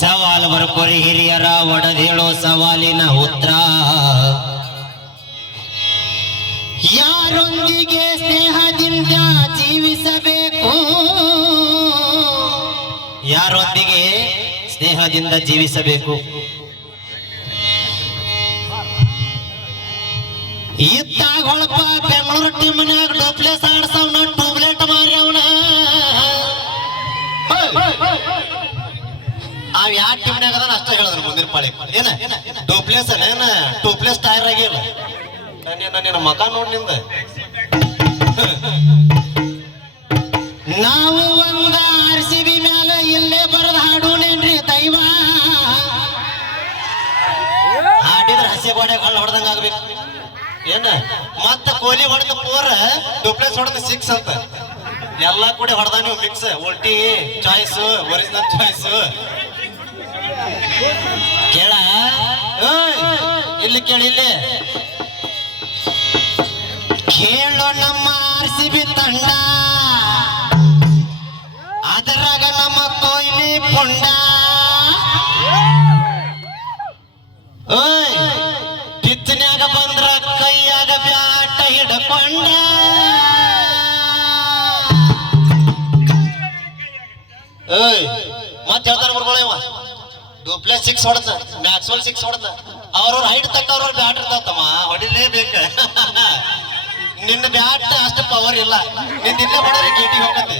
ಸವಾಲು ಬರ್ಕೋರಿ ಹಿರಿಯರ ಒಡೆದೇಳೋ ಸವಾಲಿನ ಉತ್ತರ. ಯಾರೊಂದಿಗೆ ಸ್ನೇಹದಿಂದ ಜೀವಿಸಬೇಕು, ಯಾರೊಂದಿಗೆ ಸ್ನೇಹದಿಂದ ಜೀವಿಸಬೇಕು. ಇದ್ದಾಗ ಹೊಳಪ ಬೆಂಗಳೂರು ಟೀಮ್ನಾಗ ಡೂಪ್ಲೆಸ್ ಆಡ್ಸವ್ನ, ಟ್ಯೂಬ್ಲೆಟ್ ಮಾರಿ ಅವನ. ಅವ್ ಯಾವ ಟೀಮ್ನಾಗ ಅದಾನ ಅಷ್ಟ ಹೇಳಿದ್ರು ಮುಂದಿನ ಪಾಳಿ. ಏನ ಡೂಪ್ಲೆಸ್ ಏನ ಟೂಪ್ಲೆಸ್ ಟೈರ್ ಆಗಿಲ್ಲ. ನಿನ್ನ ಮಕ ನೋಡ್ ನಿಂದ. ನಾವು ಒಂದ RCB ಮ್ಯಾಲ ಇಲ್ಲೇ ಬರದ ಹಾಡುನೇನ್ರಿ ದೈವ. ಹಾಡಿದ್ರ ಹಸಿ ಗೋಡೆ ಕಳ್ಳ ಹೊಡೆದಂಗ ಆಗ್ಬೇಕು. ಏನ ಮತ್ತ ಕೋಹ್ಲಿ ಹೊಡೆದ 4, ಡೂಪ್ಲೆಕ್ಸ್ ಹೊಡೆದ 6 ಅಂತ ಎಲ್ಲಾ ಕೂಡ ಹೊಡೆದ ನೀವು ಮಿಕ್ಸ್. ಉಲ್ಟಿ ಚಾಯ್ಸ್, ಒರಿಜಿನಲ್ ಚಾಯ್ಸ್. ಕೇಳ ಇಲ್ಲಿ ಕೇಳಿ, ಇಲ್ಲಿ ಕೇಳೋ ನಮ್ಮ RCB ತಂಡ, ಅದರಾಗ ನಮ್ಮ ಕೊಹ್ಲಿ ಪುಂಡ. ಓಯ್ ಪಿಚ್ನ್ಯಾಗ ಬಂದ್ರ ಕೈಯಾಗ ಬ್ಯಾಟ ಹಿಡ್ಕೊಂಡ. ಓಯ್ ಮತ್ ಹೇಳ್ತಾರ ಬರ್ಕೊಳ್ಳೇವ, ಡೂಪ್ಲೆಸ್ 6 ಹೊಡೆದ, ಮ್ಯಾಕ್ಸ್ವೆಲ್ 6 ಹೊಡೆದ. ಅವ್ರವ್ರ ಹೈಟ್ ತಕ್ಕ ಅವ್ರವ್ರ ಬ್ಯಾಟ್ ಇರ್ತಾವತ್ತಮ್ಮ, ಹೊಡಿಲೇಬೇಕ. ನಿನ್ನ ಬ್ಯಾಟ್ ಅಷ್ಟು ಪವರ್ ಇಲ್ಲ, ನಿನ್ನ ಇಲ್ಲೇ ಹೊಡೆದ್ರೆ ಗೇಟಿ ಹೋಗತ್ತೆ.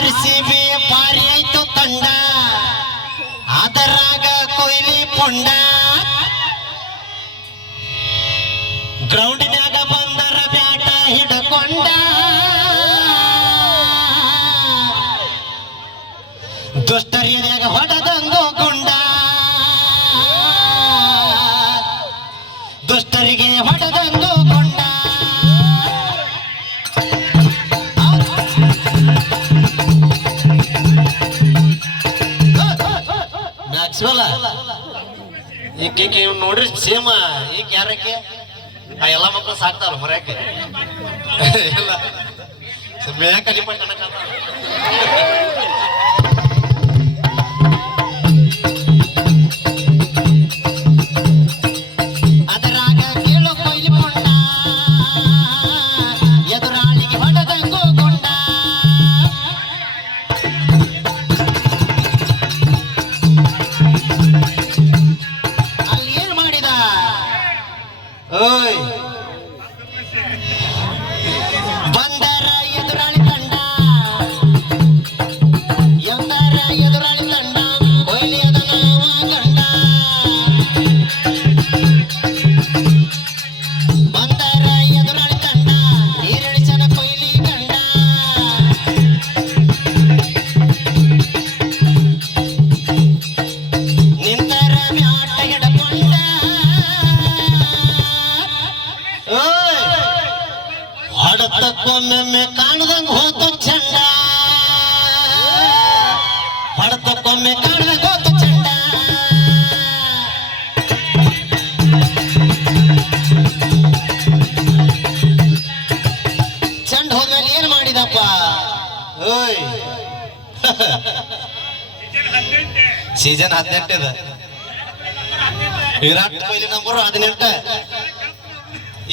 RCB ಪಾರಿ ಆಯ್ತು ತಂಡ, ಅದರಾಗ ಕೊಹ್ಲಿ ಪುಂಡ. ಗ್ರೌಂಡಿನಾಗ ಬಂದರ ಬ್ಯಾಟ ಹಿಡ್ಕೊಂಡ. ದುಷ್ಟರಿಯಾಗ ಹೊಡೆದಂಗೋ ಗುಂಡ, ದುಷ್ಟರಿಗೆ ಹೊಡೆದಂಗೋ ಗುಂಡ. ಮ್ಯಾಕ್ಸ್ವೆಲ್ ಈಕೆ ನೋಡ್ರಿ ಸೇಮ. ಈಗ ಯಾರಕ್ಕೆ ಆ ಎಲ್ಲ ಮಕ್ಕಳು ಸಾಕ್ತಾರ ಮರ್ಯಾಕೆ ಎಲ್ಲ ಮೇಕಲಿ ಪಟ್ಟಣ. ಅದರಾಗ ಕೇಳೋ ಕೊಹ್ಲಿ ಪುಂಡ, ಎದುರಾಳಿಗೆ ಹೊಡೆದಂಗೋ ಗುಂಡ. ಅಲ್ಲಿ ಏನ್ ಮಾಡಿದ? ಓಯ್ ಬಂದರ ಎದುರಾಳಿ ತಂಡ, ಎಂದರ ಎದುರಾಳಿ ತಂಡ, ಕೊಹ್ಲಿ ಅದನ ಗಂಡ. ಬಂದರ ಎದುರಾಳಿ ತಂಡ, ನೀರಿಳಿಸನ ಕೊಹ್ಲಿ ಗಂಡ. ನಿಂತರ ಬ್ಯಾಟ ಹಿಡ್ಕೊಂಡ. ಹೊಡೆತಕ್ಕೊಮ್ಮೆ ಕಾಣದಂಗ ಹೋತು ಚಂಡ, ಹೊಡೆತಕ್ಕೊಮ್ಮೆ ಕಾಣದಂಗ ಹೋತು ಚಂಡ. ಚಂಡ ಹೋದ್ಮೇಲೆ ಏನ್ ಮಾಡಿದಪ್ಪ? ಓಯ್ ಸೀಸನ್ 18 ಇದೆ. ವಿರಾಟ್ ಕೊಹ್ಲಿ ನಂಬರ್ 18.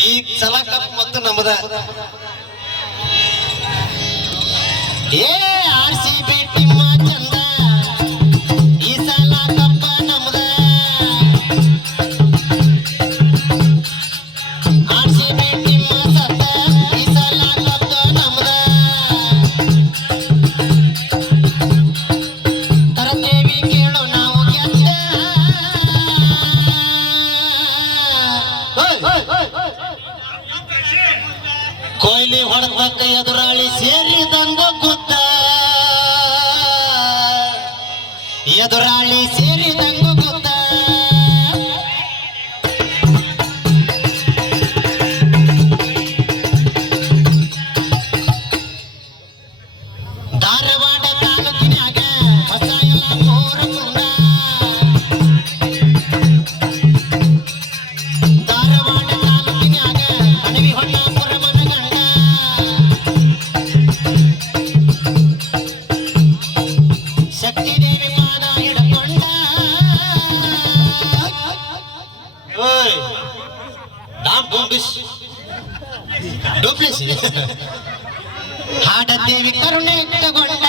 ಈ ಸಲ ಕಪ್ ಮತ್ತು ನಮ್ಮದ. RCB ಟೀಮ್ ಚಂದ, ಈ ಸಲ ಕಪ್ಪ ನಮ್ಮದ. RCB ಟೀಮ್ ಸತ್ತ, ಈ ಸಲ ಕಪ್ಪ ನಮ್ಮದ. ತರತೇವಿ ಕೇಳೋ ನಾವು ಗೆದ್ದ. ಕೊಹ್ಲಿ ಹೊಡೆದ ಎದುರಾಳಿ ಸೇರಿದಂಗ ಗುದ್ದ, ಎದುರಾಳಿ ಸೇರಿದಂಗ ಗುದ್ದ. ಧಾರವಾಡ ತಾಲೂಕಿನಾಗ ಹೊಸ ಎಲ್ಲ ದೇವಿ ಪಾದ ಹಿಡ್ಕೊಂಡ ಓಯ್ ಡಾಮ್ ಡೂಮ್ ಡಿಶ್ ಡೂಪ್ಲಿಸಿ ಹಾಡದೇವಿ ಕರುಣೆ ತಗೊಂಡ